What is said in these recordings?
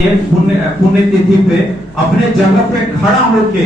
पुण्यतिथि पे अपने जगह पे खड़ा होके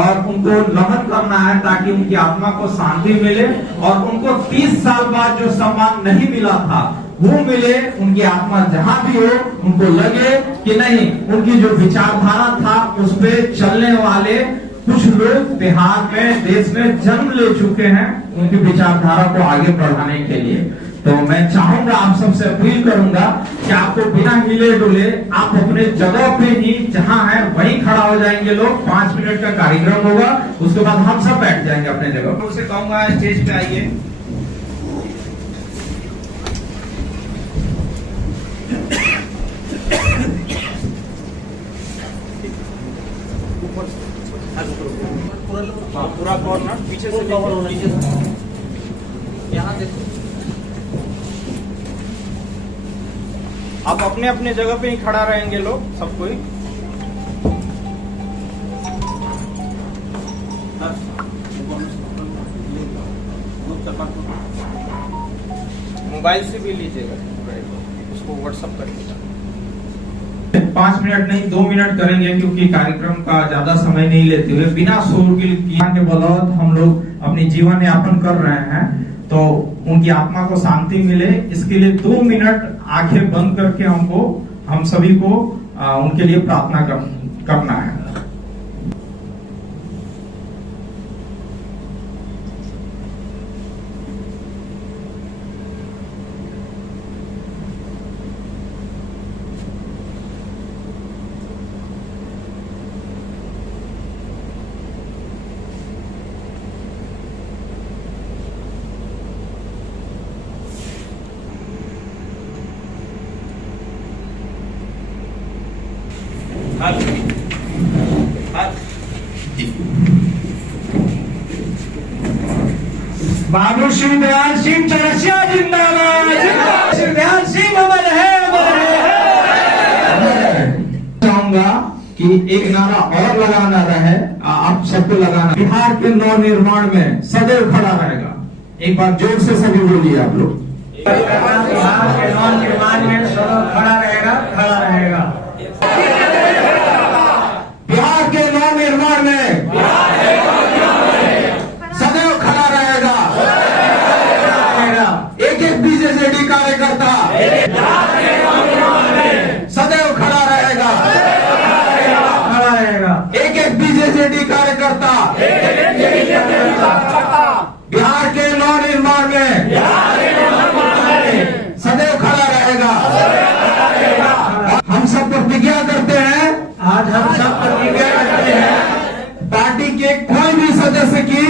और उनको नमन करना है ताकि उनकी आत्मा को शांति मिले और उनको 30 साल बाद जो सम्मान नहीं मिला था वो मिले। उनकी आत्मा जहां भी हो उनको लगे कि नहीं, उनकी जो विचारधारा था उस पे चलने वाले कुछ लोग बिहार में, देश में जन्म ले चुके हैं उनकी विचारधारा को आगे बढ़ाने के लिए। तो मैं चाहूंगा, आप सबसे अपील करूंगा कि आपको बिना हिले डुले आप अपने जगह पे ही जहां है वहीं खड़ा हो जाएंगे। लोग 5 मिनट का कार्यक्रम होगा, उसके बाद हम सब बैठ जाएंगे अपने जगह। उसे कहूंगा स्टेज पे आइए। पूरा कॉर्नर पीछे से यहाँ देखो, आप अपने अपने जगह पे ही खड़ा रहेंगे लोग, सब कोई। मोबाइल से भी लीजिएगा, उसको व्हाट्सएप करिएगा। 5 मिनट नहीं 2 मिनट करेंगे क्योंकि कार्यक्रम का ज्यादा समय नहीं लेते हुए बिना शोरगुल के बदौलत हम लोग अपनी जीवन यापन कर रहे हैं, तो उनकी आत्मा को शांति मिले इसके लिए 2 मिनट आंखें बंद करके हम सभी को उनके लिए प्रार्थना करना है। बाबू श्री दयाल सिंह चौरसिया जिंदाबाद, श्री दयाल सिंह अमर है, अमर है। चाहूंगा कि एक नारा और लगाना रहे, आप सबको लगाना। बिहार के नव निर्माण में सदैव खड़ा रहेगा। एक बार जोर से सभी बोलिए आप लोग। बिहार के नव निर्माण में सदैव खड़ा रहेगा, खड़ा रहेगा। बिहार के नव निर्माण में सदैव खड़ा रहेगा। एक एक बीजेजेडी कार्यकर्ता सदैव खड़ा रहेगा, खड़ा रहेगा। एक एक बीजेजेडी कार्यकर्ता बिहार के नव निर्माण में सदैव खड़ा रहेगा। हम सब प्रतिज्ञा करते हैं, आज हम सब प्रतिज्ञा करते हैं, पार्टी के कोई भी सदस्य की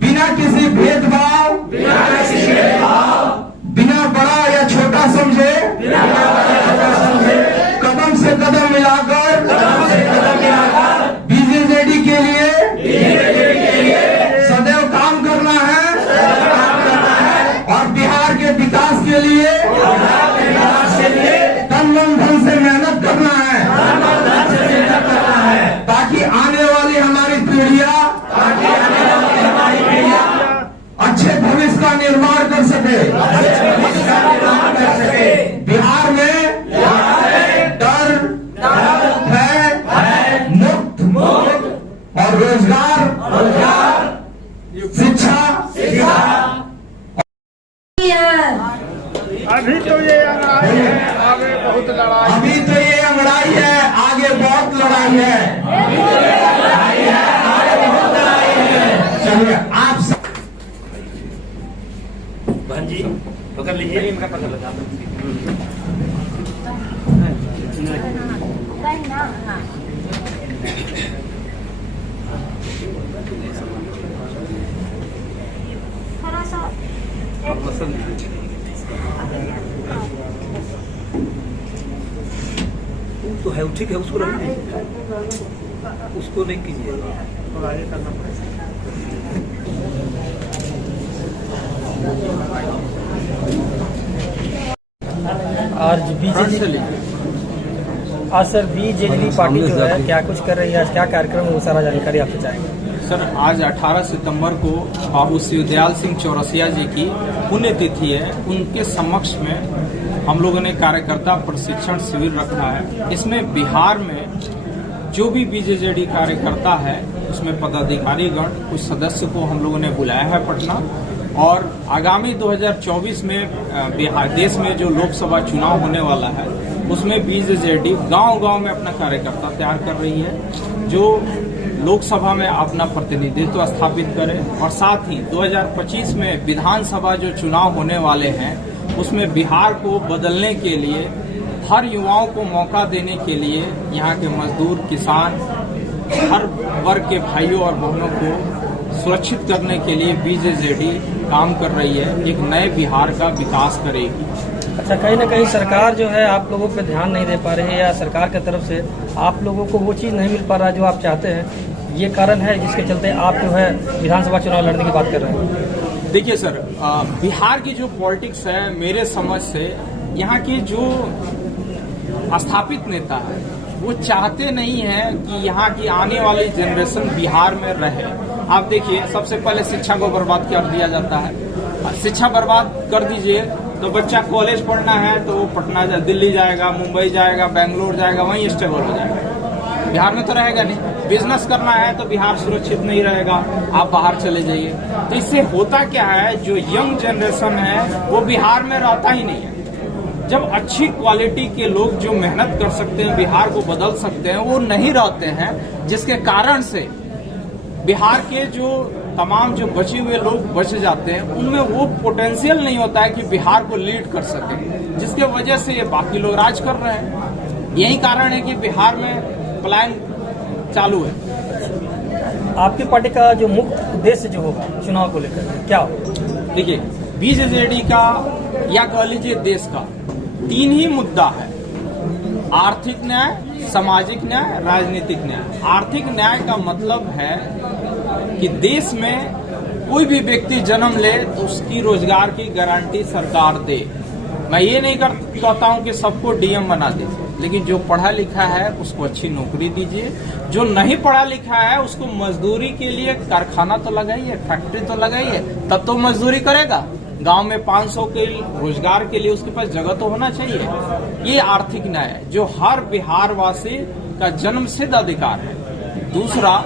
बिना किसी भेदभाव, बिना बड़ा या छोटा समझे, कदम से कदम मिलाकर बीजेजेडी के लिए सदैव काम करना है और बिहार के विकास के लिए तन मन धन से मेहनत करना है ताकि आने वाली हमारी पीढ़ियां अच्छे भविष्य का निर्माण कर सके। बिहार में डर, भय मुक्त और रोजगार, शिक्षा। अभी तो ये लड़ाई है, आगे बहुत लड़ाई। अभी तो ये लड़ाई है, आगे बहुत लड़ाई है। चलिए आप जी पकड़ लीजिए, इनका पकड़ लगा। थोड़ा सा तो है, ठीक है, उसको रखिए, उसको नहीं कीजिए, आगे करना पड़ेगा। आज बीजेपी, आज सर बीजेपी पार्टी जो है क्या कुछ कर रही है, आज क्या कार्यक्रम है, वो सारा जानकारी आपसे चाहेंगे। सर आज 18 सितंबर को बाबू श्री दयाल सिंह चौरसिया जी की पुण्यतिथि है। उनके समक्ष में हम लोगों ने कार्यकर्ता प्रशिक्षण शिविर रखा है। इसमें बिहार में जो भी बीजेजेडी कार्यकर्ता है उसमें पदाधिकारीगण कुछ सदस्य को हम लोगों ने बुलाया है पटना, और आगामी 2024 में बिहार देश में जो लोकसभा चुनाव होने वाला है उसमें बीजेजेडी गांव-गांव में अपना कार्यकर्ता तैयार कर रही है जो लोकसभा में अपना प्रतिनिधित्व स्थापित करे, और साथ ही 2025 में विधानसभा जो चुनाव होने वाले हैं उसमें बिहार को बदलने के लिए, हर युवाओं को मौका देने के लिए यहाँ के मजदूर, किसान, हर वर्ग के भाइयों और बहनों को सुरक्षित करने के लिए बीजेजेडी काम कर रही है, एक नए बिहार का विकास करेगी। अच्छा, कहीं ना कहीं सरकार जो है आप लोगों पे ध्यान नहीं दे पा रही है, या सरकार की तरफ से आप लोगों को वो चीज़ नहीं मिल पा रहा है जो आप चाहते हैं, ये कारण है जिसके चलते आप जो है विधानसभा चुनाव लड़ने की बात कर रहे हैं? देखिए सर, बिहार की जो पॉलिटिक्स है मेरे समझ से यहाँ की जो स्थापित नेता है वो चाहते नहीं है कि यहाँ की आने वाली जनरेशन बिहार में रहे। आप देखिए, सबसे पहले शिक्षा को बर्बाद कर दिया जाता है। शिक्षा बर्बाद कर दीजिए तो बच्चा कॉलेज पढ़ना है तो वो पटना दिल्ली जाएगा, मुंबई जाएगा, बेंगलोर जाएगा, वहीं स्टेबल हो जाएगा, बिहार में तो रहेगा नहीं। बिजनेस करना है तो बिहार सुरक्षित नहीं रहेगा, आप बाहर चले जाइए। तो इससे होता क्या है, जो यंग जनरेशन है वो बिहार में रहता ही नहीं है। जब अच्छी क्वालिटी के लोग जो मेहनत कर सकते हैं, बिहार को बदल सकते हैं, वो नहीं रहते हैं, जिसके कारण से बिहार के जो तमाम जो बचे हुए लोग बच जाते हैं, उनमें वो पोटेंशियल नहीं होता है कि बिहार को लीड कर सके, जिसके वजह से ये बाकी लोग राज कर रहे हैं। यही कारण है कि बिहार में पलायन चालू है। आपकी पार्टी का जो मुख्य उद्देश्य जो होगा चुनाव को लेकर क्या होगा? देखिए, बीजेजेडी का या कह लीजिए देश का 3 ही मुद्दा है: आर्थिक न्याय, सामाजिक न्याय, राजनीतिक न्याय। आर्थिक न्याय का मतलब है कि देश में कोई भी व्यक्ति जन्म ले तो उसकी रोजगार की गारंटी सरकार दे। मैं ये नहीं कहता हूं कि सबको डीएम बना दीजिए, लेकिन जो पढ़ा लिखा है उसको अच्छी नौकरी दीजिए, जो नहीं पढ़ा लिखा है उसको मजदूरी के लिए कारखाना तो लगाइए, फैक्ट्री तो लगाइए, तब तो मजदूरी करेगा। गांव में 500 के रोजगार के लिए उसके पास जगह तो होना चाहिए। ये आर्थिक न्याय है जो हर बिहारवासी का जन्मसिद्ध अधिकार है। दूसरा,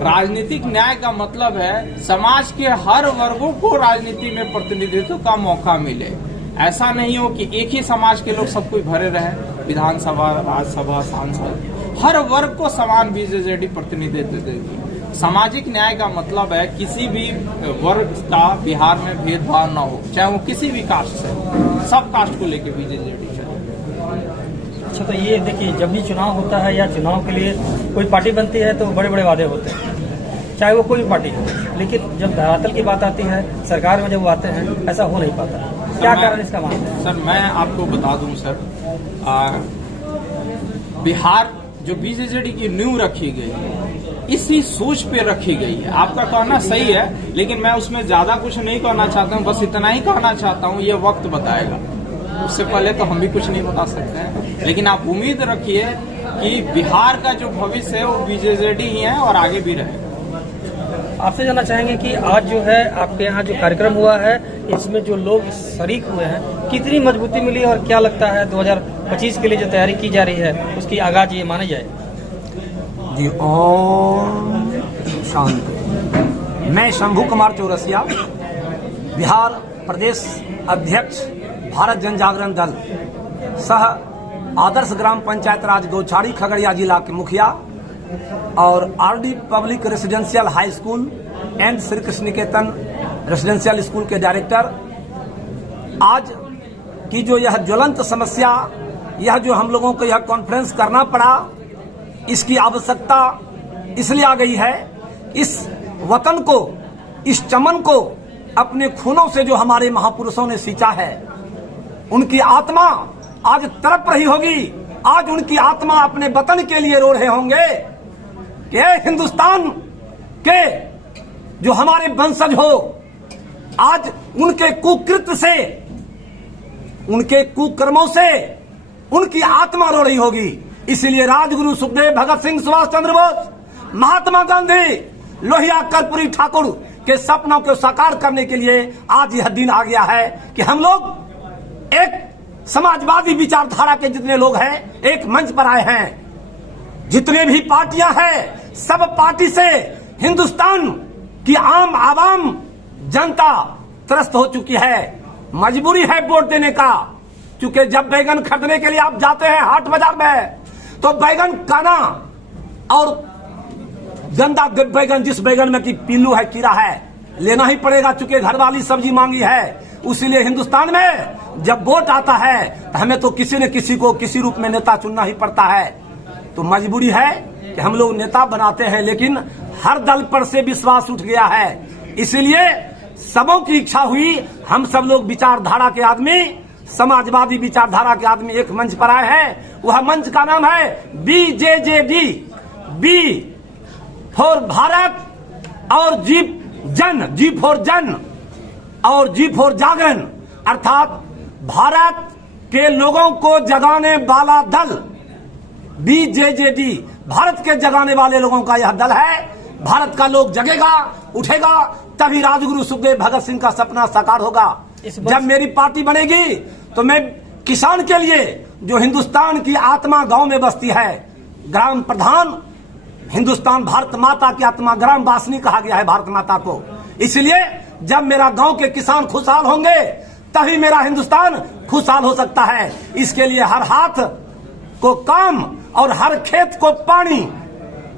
राजनीतिक न्याय का मतलब है समाज के हर वर्गों को राजनीति में प्रतिनिधित्व का मौका मिले। ऐसा नहीं हो कि एक ही समाज के लोग सब कोई भरे रहे, विधानसभा, राज्यसभा, सांसद, हर वर्ग को समान बीजेजेडी प्रतिनिधित्व देगी। सामाजिक न्याय का मतलब है किसी भी वर्ग का बिहार में भेदभाव न हो, चाहे वो किसी भी कास्ट से, सब कास्ट को लेकर बीजेजेडी चले। अच्छा, तो ये देखिए, जब भी चुनाव होता है या चुनाव के लिए कोई पार्टी बनती है तो बड़े बड़े वादे होते हैं, चाहे वो कोई भी पार्टी हो, लेकिन जब धरातल की बात आती है, सरकार में जब वो आते हैं, ऐसा हो नहीं पाता। क्या कारण इसका मानते हैं? सर, मैं आपको बता दूं सर, बिहार जो बीजेजेडी की नींव रखी गई है, इसी सोच पे रखी गई है। आपका कहना सही है, लेकिन मैं उसमें ज्यादा कुछ नहीं कहना चाहता हूँ, बस इतना ही कहना चाहता हूँ, ये वक्त बताएगा। उससे पहले तो हम भी कुछ नहीं बता सकते हैं, लेकिन आप उम्मीद रखिए कि बिहार का जो भविष्य है वो बीजेजेडी ही है और आगे भी रहेगा। आपसे जानना चाहेंगे कि आज जो है आपके यहाँ जो कार्यक्रम हुआ है, इसमें जो लोग शरीक हुए हैं, कितनी मजबूती मिली और क्या लगता है 2025 के लिए जो तैयारी की जा रही है उसकी आगाज ये मानी जाए? जी, ओम शांति। मैं शंभू कुमार चौरसिया, बिहार प्रदेश अध्यक्ष, भारत जन जागरण दल सह आदर्श ग्राम पंचायत राज गौछाड़ी खगड़िया जिला के मुखिया और RD public residential high school and Shri Krishna Niketan residential school के डायरेक्टर। आज की जो यह ज्वलंत समस्या, यह जो हम लोगों को यह कॉन्फ्रेंस करना पड़ा, इसकी आवश्यकता इसलिए आ गई है, इस वतन को, इस चमन को अपने खूनों से जो हमारे महापुरुषों ने सींचा है, उनकी आत्मा आज तड़प रही होगी। आज उनकी आत्मा अपने वतन के लिए रो रहे होंगे कि हिंदुस्तान के जो हमारे वंशज हो, आज उनके कुकृत्य से, उनके कुकर्मों से उनकी आत्मा रो रही होगी। इसलिए राजगुरु सुखदेव, भगत सिंह, सुभाष चंद्र बोस, महात्मा गांधी, लोहिया कर्पूरी ठाकुर के सपनों को साकार करने के लिए आज यह दिन आ गया है कि हम लोग एक समाजवादी विचारधारा के जितने लोग हैं एक मंच पर आए हैं। जितने भी पार्टियां हैं सब पार्टी से हिंदुस्तान की आम आवाम जनता त्रस्त हो चुकी है। मजबूरी है वोट देने का, क्योंकि जब बैगन खरीदने के लिए आप जाते हैं हाट बाजार में तो बैगन काना और गंदा बैगन, जिस बैगन में कि पिल्लू है, कीड़ा है, लेना ही पड़ेगा, चूंकि घर वाली सब्जी मांगी है। उसीलिए हिंदुस्तान में जब वोट आता है तो हमें तो किसी न किसी को किसी रूप में नेता चुनना ही पड़ता है। तो मजबूरी है कि हम लोग नेता बनाते हैं, लेकिन हर दल पर से विश्वास उठ गया है। इसीलिए सबों की इच्छा हुई, हम सब लोग विचारधारा के आदमी, समाजवादी विचारधारा के आदमी एक मंच पर आए हैं। वह मंच का नाम है BJJD, बी फॉर भारत और जी फॉर जन और जी फॉर जागरण, अर्थात भारत के लोगों को जगाने वाला दल BJJD, भारत के जगाने वाले लोगों का यह दल है। भारत का लोग जगेगा, उठेगा, तभी राजगुरु सुखदेव भगत सिंह का सपना साकार होगा। जब मेरी पार्टी बनेगी तो मैं किसान के लिए, जो हिंदुस्तान की आत्मा गांव में बसती है, ग्राम प्रधान, हिंदुस्तान भारत माता की आत्मा, ग्राम वासिनी कहा गया है भारत माता को। इसलिए जब मेरा गांव के किसान खुशहाल होंगे तभी मेरा हिंदुस्तान खुशहाल हो सकता है। इसके लिए हर हाथ को काम और हर खेत को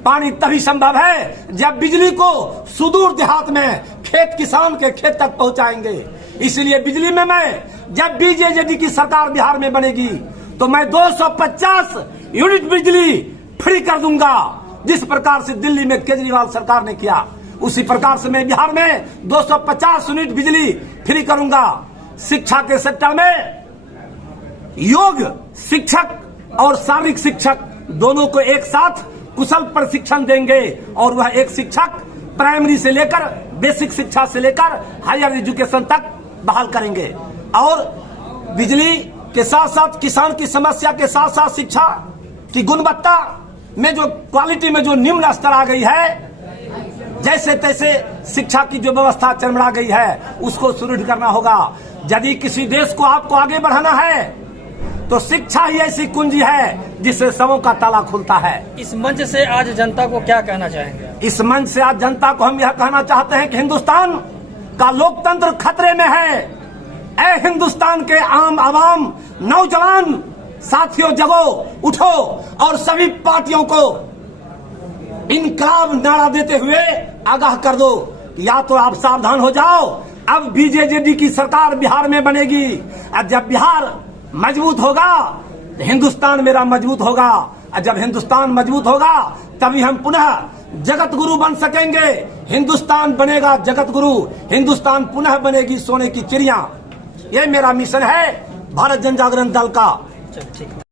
पानी तभी संभव है जब बिजली को सुदूर देहात में खेत किसान के खेत तक पहुंचाएंगे। इसलिए बिजली में मैं, जब BJJD की सरकार बिहार में बनेगी तो मैं 250 यूनिट बिजली फ्री कर दूंगा। जिस प्रकार से दिल्ली में केजरीवाल सरकार ने किया, उसी प्रकार से मैं बिहार में 250 यूनिट बिजली फ्री करूंगा। शिक्षा के सेक्टर में योग शिक्षक और शारीरिक शिक्षक दोनों को एक साथ कुशल प्रशिक्षण देंगे और वह एक शिक्षक प्राइमरी से लेकर बेसिक शिक्षा से लेकर हायर एजुकेशन तक बहाल करेंगे। और बिजली के साथ साथ किसान की समस्या के साथ साथ शिक्षा की गुणवत्ता में जो क्वालिटी में जो निम्न स्तर आ गई है, जैसे तैसे शिक्षा की जो व्यवस्था चरमरा गई है, उसको सुदृढ़ करना होगा। यदि किसी देश को आपको आगे बढ़ाना है तो शिक्षा ही ऐसी कुंजी है जिससे सबों का ताला खुलता है। इस मंच से आज जनता को क्या कहना चाहेंगे? इस मंच से आज जनता को हम यह कहना चाहते हैं कि हिंदुस्तान का लोकतंत्र खतरे में है। ऐ हिंदुस्तान के आम आवाम, नौजवान साथियों, जगो, उठो और सभी पार्टियों को इनकलाब नारा देते हुए आगाह कर दो, या तो आप सावधान हो जाओ, अब BJJD की सरकार बिहार में बनेगी। और जब बिहार मजबूत होगा तो हिंदुस्तान मेरा मजबूत होगा, और जब हिंदुस्तान मजबूत होगा तभी हम पुनः जगत गुरु बन सकेंगे। हिंदुस्तान बनेगा जगत गुरु, हिंदुस्तान पुनः बनेगी सोने की चिड़िया। ये मेरा मिशन है भारत जन जागरण दल का। ठीक है।